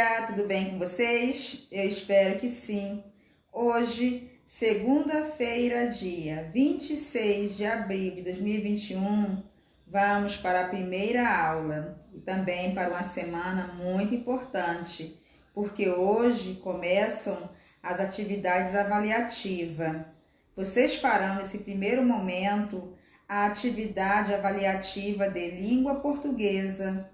dia, tudo bem com vocês? Eu espero que sim. Hoje, segunda-feira, dia 26 de abril de 2021, vamos para a primeira aula e também para uma semana muito importante, porque hoje começam as atividades avaliativas. Vocês farão nesse primeiro momento a atividade avaliativa de língua portuguesa.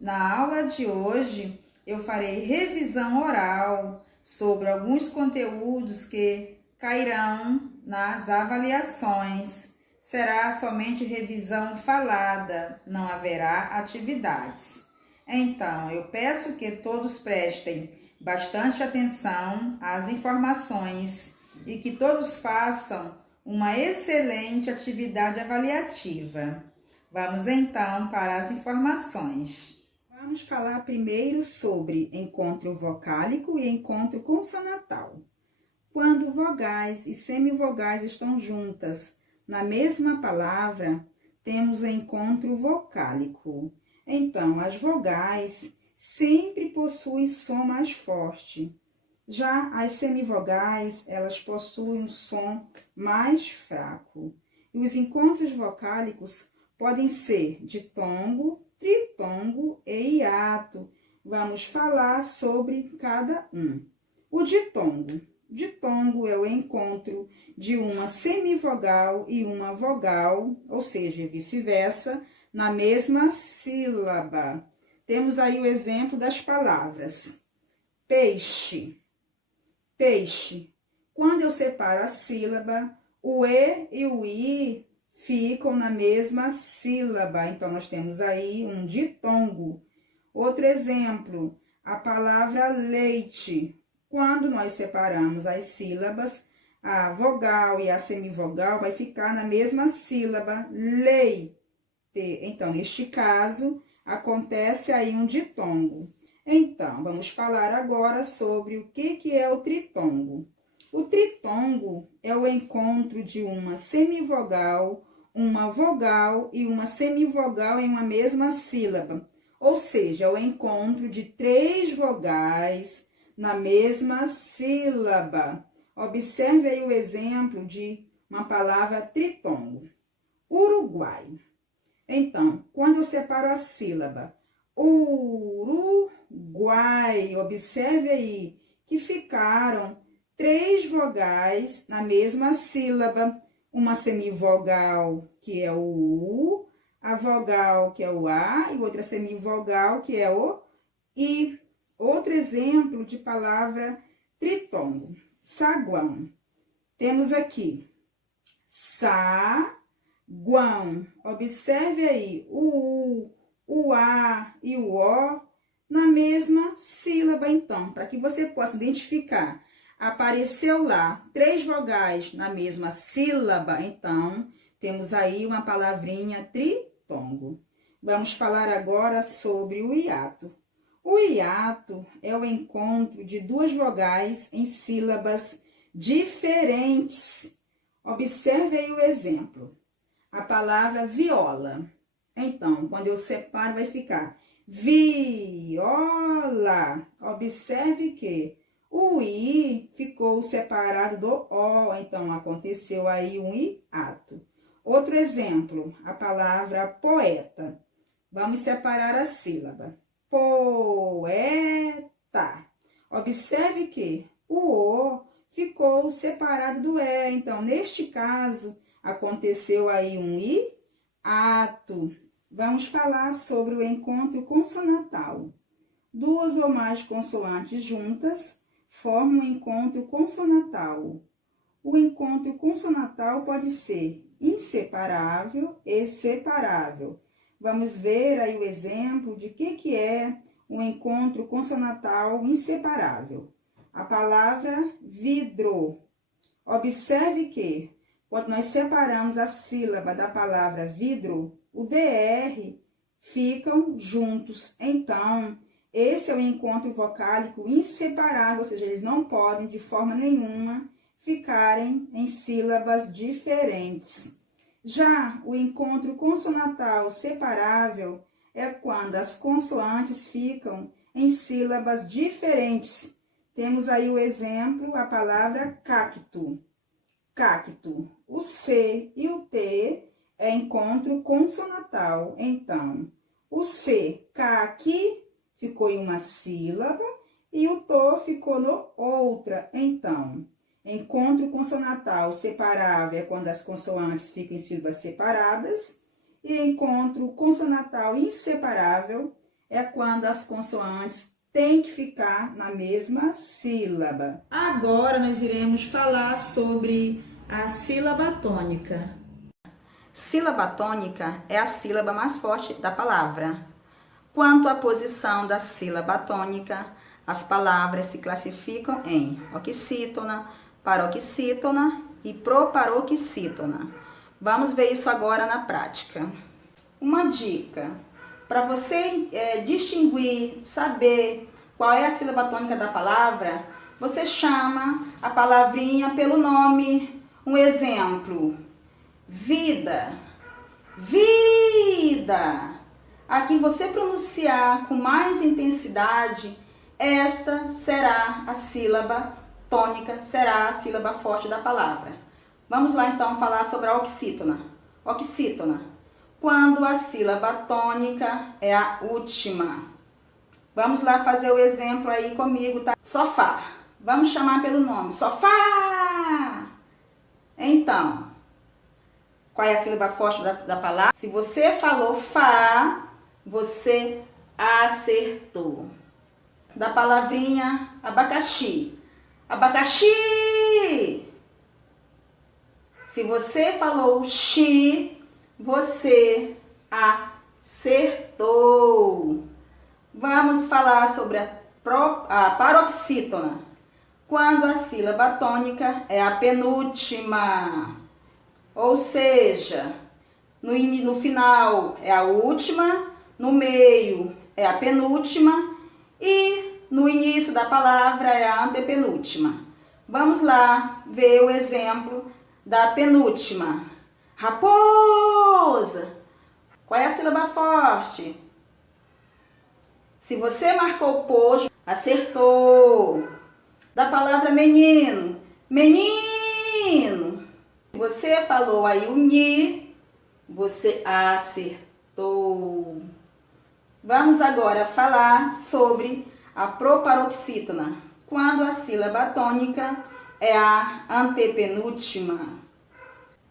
Na aula de hoje, eu farei revisão oral sobre alguns conteúdos que cairão nas avaliações. Será somente revisão falada, não haverá atividades. Então, eu peço que todos prestem bastante atenção às informações e que todos façam uma excelente atividade avaliativa. Vamos então para as informações. Vamos falar primeiro sobre encontro vocálico e encontro consonantal. Quando vogais e semivogais estão juntas na mesma palavra, temos o encontro vocálico. Então, as vogais sempre possuem som mais forte. Já as semivogais, elas possuem um som mais fraco. E os encontros vocálicos podem ser ditongo, tritongo e hiato. Vamos falar sobre cada um. O ditongo. Ditongo é o encontro de uma semivogal e uma vogal, ou seja, vice-versa, na mesma sílaba. Temos aí o exemplo das palavras. Peixe. Peixe. Quando eu separo a sílaba, o E e o I ficam na mesma sílaba. Então, nós temos aí um ditongo. Outro exemplo, a palavra leite. Quando nós separamos as sílabas, a vogal e a semivogal vai ficar na mesma sílaba, leite. Então, neste caso, acontece aí um ditongo. Então, vamos falar agora sobre o que é o tritongo. O tritongo é o encontro de uma semivogal, uma vogal e uma semivogal em uma mesma sílaba. Ou seja, é o encontro de 3 vogais na mesma sílaba. Observe aí o exemplo de uma palavra tritongo. Uruguai. Então, quando eu separo a sílaba Uruguai, observe aí que ficaram 3 vogais na mesma sílaba, uma semivogal que é o U, a vogal que é o A e outra semivogal que é o I. Outro exemplo de palavra tritongo, saguão. Temos aqui saguão. Observe aí o U, o A e o O na mesma sílaba, então, para que você possa identificar. Apareceu lá 3 vogais na mesma sílaba, então, temos aí uma palavrinha tritongo. Vamos falar agora sobre o hiato. O hiato é o encontro de 2 vogais em sílabas diferentes. Observe aí o exemplo. A palavra viola. Então, quando eu separo, vai ficar viola. Observe que o I ficou separado do O, então aconteceu aí um hiato. Outro exemplo, a palavra poeta. Vamos separar a sílaba. Poeta. Observe que o O ficou separado do E, então, neste caso, aconteceu aí um hiato. Vamos falar sobre o encontro consonantal. 2 ou mais consoantes juntas formam um encontro consonantal. O encontro consonantal pode ser inseparável e separável. Vamos ver aí o exemplo de que é um encontro consonantal inseparável. A palavra vidro. Observe que, quando nós separamos a sílaba da palavra vidro, o DR ficam juntos. Então, esse é o encontro vocálico inseparável, ou seja, eles não podem, de forma nenhuma, ficarem em sílabas diferentes. Já o encontro consonantal separável é quando as consoantes ficam em sílabas diferentes. Temos aí o exemplo, a palavra cacto. Cacto. O C e o T é encontro consonantal. Então, o C, caqui, ficou em uma sílaba e o to ficou no outra. Então, encontro consonantal separável é quando as consoantes ficam em sílabas separadas. E encontro consonantal inseparável é quando as consoantes têm que ficar na mesma sílaba. Agora nós iremos falar sobre a sílaba tônica. Sílaba tônica é a sílaba mais forte da palavra. Quanto à posição da sílaba tônica, as palavras se classificam em oxítona, paroxítona e proparoxítona. Vamos ver isso agora na prática. Uma dica, para você distinguir, saber qual é a sílaba tônica da palavra, você chama a palavrinha pelo nome. Um exemplo, vida, vida. Aqui você pronunciar com mais intensidade, esta será a sílaba tônica, será a sílaba forte da palavra. Vamos lá então falar sobre a oxítona. Oxítona, quando a sílaba tônica é a última. Vamos lá fazer o exemplo aí comigo, tá? Sofá. Vamos chamar pelo nome. Sofá! Então, qual é a sílaba forte da palavra? Se você falou fá, você acertou. Da palavrinha abacaxi. Abacaxi! Se você falou xi, você acertou. Vamos falar sobre a paroxítona, quando a sílaba tônica é a penúltima. Ou seja, no final é a última, no meio é a penúltima e no início da palavra é a antepenúltima. Vamos lá ver o exemplo da penúltima. Raposa. Qual é a sílaba forte? Se você marcou pojo, acertou. Da palavra menino, menino. Se você falou aí o ni, você acertou. Vamos agora falar sobre a proparoxítona, quando a sílaba tônica é a antepenúltima.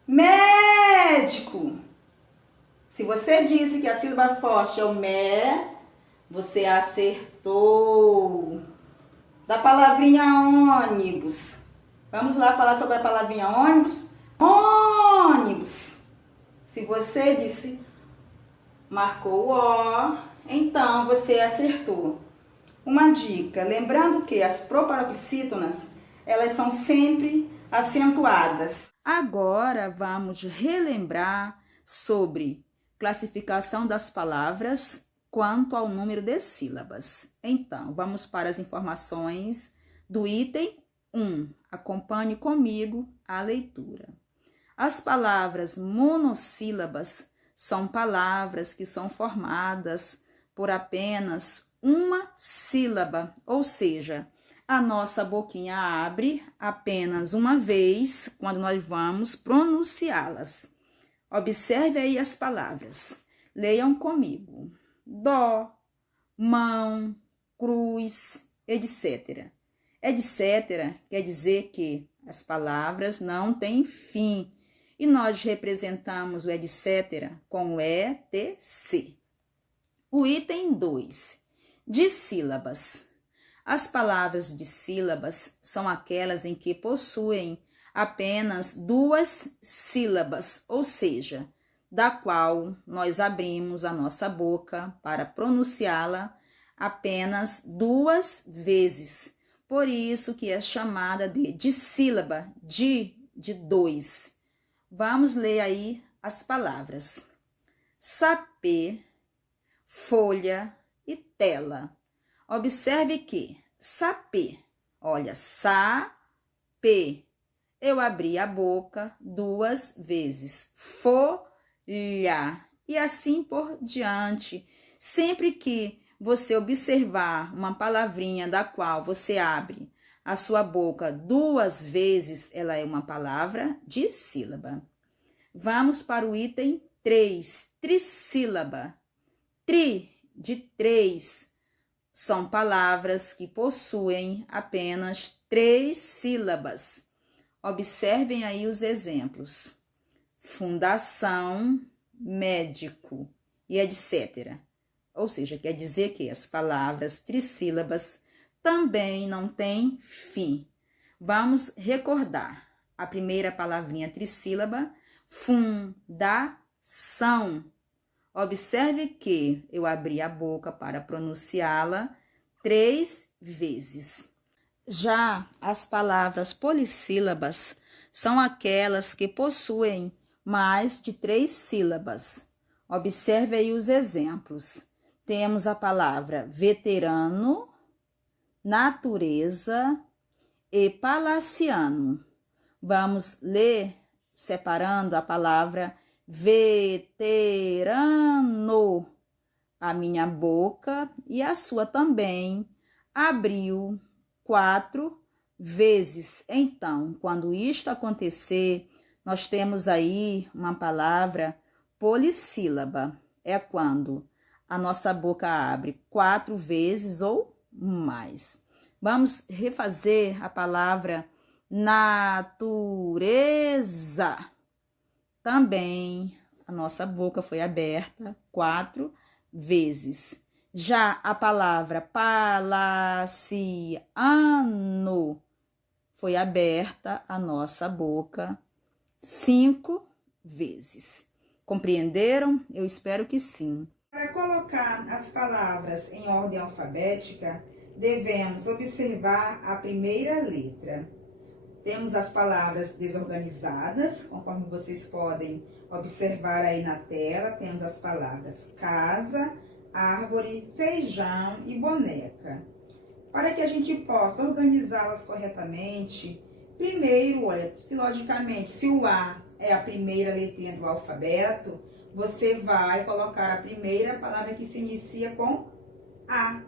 Médico. Se você disse que a sílaba forte é o mé, você acertou. Da palavrinha ônibus. Vamos lá falar sobre a palavrinha ônibus? Ônibus. Se você disse, marcou o ó, então você acertou. Uma dica, lembrando que as proparoxítonas, elas são sempre acentuadas. Agora vamos relembrar sobre classificação das palavras quanto ao número de sílabas. Então, vamos para as informações do item 1. Acompanhe comigo a leitura. As palavras monossílabas são palavras que são formadas por apenas uma sílaba, ou seja, a nossa boquinha abre apenas uma vez quando nós vamos pronunciá-las. Observe aí as palavras. Leiam comigo. Dó, mão, cruz, etc. Etc. quer dizer que as palavras não têm fim e nós representamos o etc. com o ETC. O item 2. Dissílabas. As palavras dissílabas são aquelas em que possuem apenas duas sílabas, ou seja, da qual nós abrimos a nossa boca para pronunciá-la apenas duas vezes. Por isso que é chamada de dissílaba, de dois. Vamos ler aí as palavras. Sapê, folha e tela. Observe que sapê, olha, sapê. Eu abri a boca duas vezes. Folha. E assim por diante. Sempre que você observar uma palavrinha da qual você abre a sua boca 2 vezes, ela é uma palavra dissílaba. Vamos para o item 3, trissílaba. Tri, de 3, são palavras que possuem apenas 3 sílabas. Observem aí os exemplos. Fundação, médico e etc. Ou seja, quer dizer que as palavras trissílabas também não têm fim. Vamos recordar a primeira palavrinha trissílaba, fundação. Observe que eu abri a boca para pronunciá-la 3 vezes. Já as palavras polissílabas são aquelas que possuem mais de 3 sílabas. Observe aí os exemplos. Temos a palavra veterano, natureza e palaciano. Vamos ler separando a palavra veterano. A minha boca e a sua também abriu 4 vezes. Então, quando isto acontecer, nós temos aí uma palavra polissílaba. É quando a nossa boca abre 4 vezes ou mais. Vamos refazer a palavra natureza. Também a nossa boca foi aberta 4 vezes. Já a palavra palaciano foi aberta a nossa boca 5 vezes. Compreenderam? Eu espero que sim. Para colocar as palavras em ordem alfabética, devemos observar a primeira letra. Temos as palavras desorganizadas, conforme vocês podem observar aí na tela. Temos as palavras casa, árvore, feijão e boneca. Para que a gente possa organizá-las corretamente, primeiro, olha, se o A é a primeira letrinha do alfabeto, você vai colocar a primeira palavra que se inicia com A.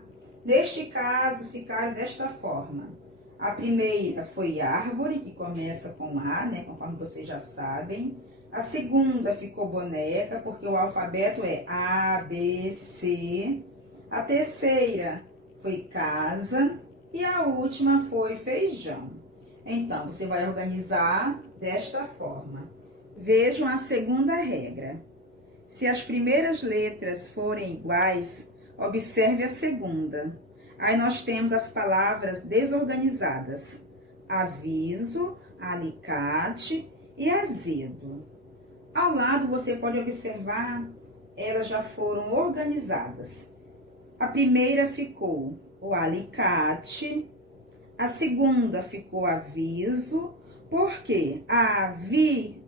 Neste caso, ficaram desta forma. A primeira foi árvore, que começa com A, né, conforme vocês já sabem. A segunda ficou boneca, porque o alfabeto é A, B, C. A terceira foi casa e a última foi feijão. Então, você vai organizar desta forma. Vejam a segunda regra. Se as primeiras letras forem iguais, observe a segunda. Aí nós temos as palavras desorganizadas: aviso, alicate e azedo. Ao lado você pode observar, elas já foram organizadas. A primeira ficou o alicate, a segunda ficou aviso, porque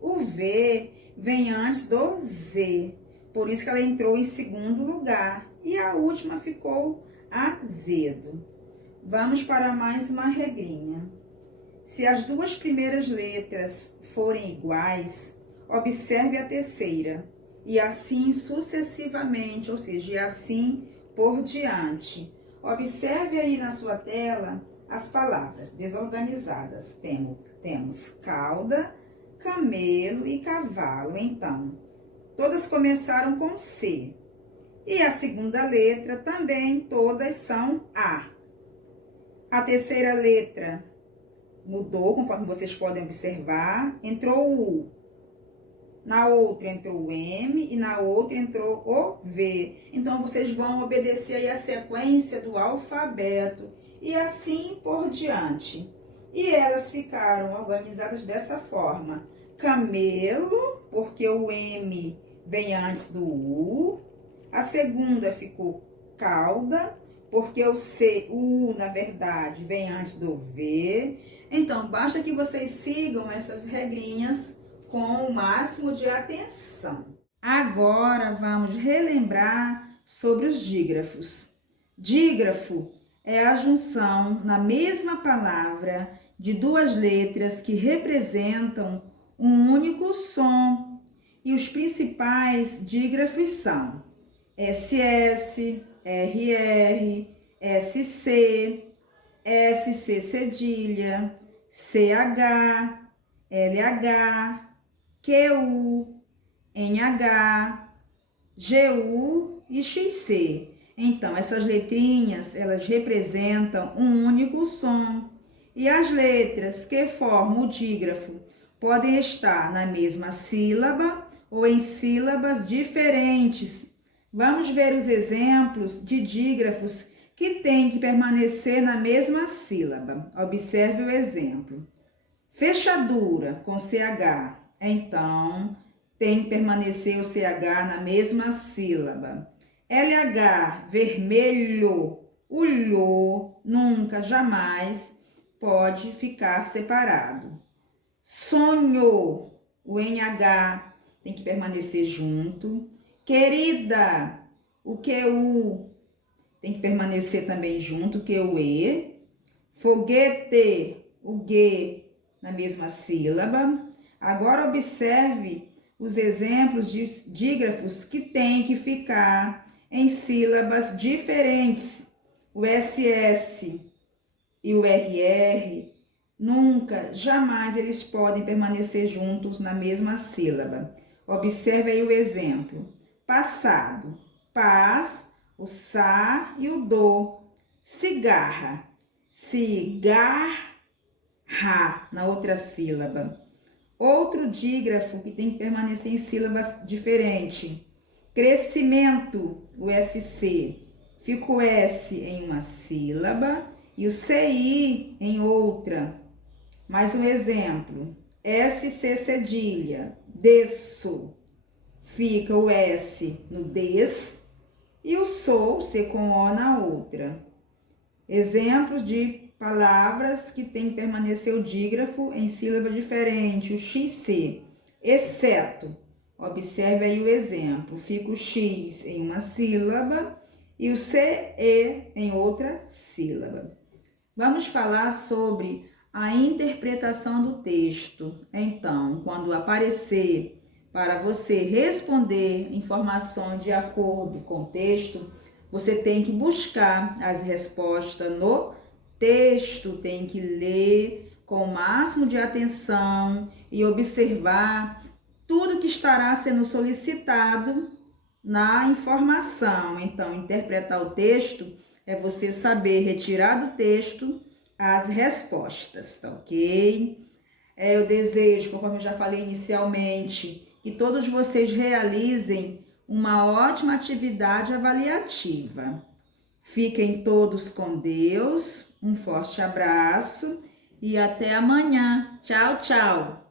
o V vem antes do Z, por isso que ela entrou em segundo lugar. E a última ficou azedo. Vamos para mais uma regrinha. Se as duas primeiras letras forem iguais, observe a terceira, e assim sucessivamente, ou seja, e assim por diante. Observe aí na sua tela as palavras desorganizadas. Temos cauda, camelo e cavalo. Então, todas começaram com C. E a segunda letra também, todas são A. A terceira letra mudou, conforme vocês podem observar. Entrou o U. Na outra entrou o M e na outra entrou o V. Então, vocês vão obedecer aí a sequência do alfabeto e assim por diante. E elas ficaram organizadas dessa forma. Camelo, porque o M vem antes do U. A segunda ficou cauda, porque o U, na verdade, vem antes do V. Então, basta que vocês sigam essas regrinhas com o máximo de atenção. Agora, vamos relembrar sobre os dígrafos. Dígrafo é a junção na mesma palavra de 2 letras que representam um único som. E os principais dígrafos são SS, RR, SC, SC cedilha, CH, LH, QU, NH, GU e XC. Então, essas letrinhas, elas representam um único som. E as letras que formam o dígrafo podem estar na mesma sílaba ou em sílabas diferentes. Vamos ver os exemplos de dígrafos que têm que permanecer na mesma sílaba. Observe o exemplo. Fechadura com CH. Então, tem que permanecer o CH na mesma sílaba. LH, vermelho. O lho nunca, jamais pode ficar separado. Sonho. O NH tem que permanecer junto. Querida. O QU tem que permanecer também junto, QE. Foguete. O G na mesma sílaba. Agora observe os exemplos de dígrafos que têm que ficar em sílabas diferentes. O SS e o RR, nunca, jamais eles podem permanecer juntos na mesma sílaba. Observe aí o exemplo. Passado, paz, o sa e o do. Cigarra, cigarra, na outra sílaba. Outro dígrafo que tem que permanecer em sílabas diferentes. Crescimento, o SC. Fica o S em uma sílaba e o CI em outra. Mais um exemplo. SC cedilha. Desço. Fica o S no des e o sou, C com O na outra. Exemplos de palavras que tem que permanecer o dígrafo em sílaba diferente. O XC. Exceto. Observe aí o exemplo. Fica o X em uma sílaba e o CE em outra sílaba. Vamos falar sobre a interpretação do texto. Então, quando aparecer para você responder informação de acordo com o texto, você tem que buscar as respostas no texto, tem que ler com o máximo de atenção e observar tudo que estará sendo solicitado na informação. Então, interpretar o texto é você saber retirar do texto as respostas, tá ok? Eu desejo, conforme eu já falei inicialmente, que todos vocês realizem uma ótima atividade avaliativa. Fiquem todos com Deus, um forte abraço e até amanhã. Tchau, tchau!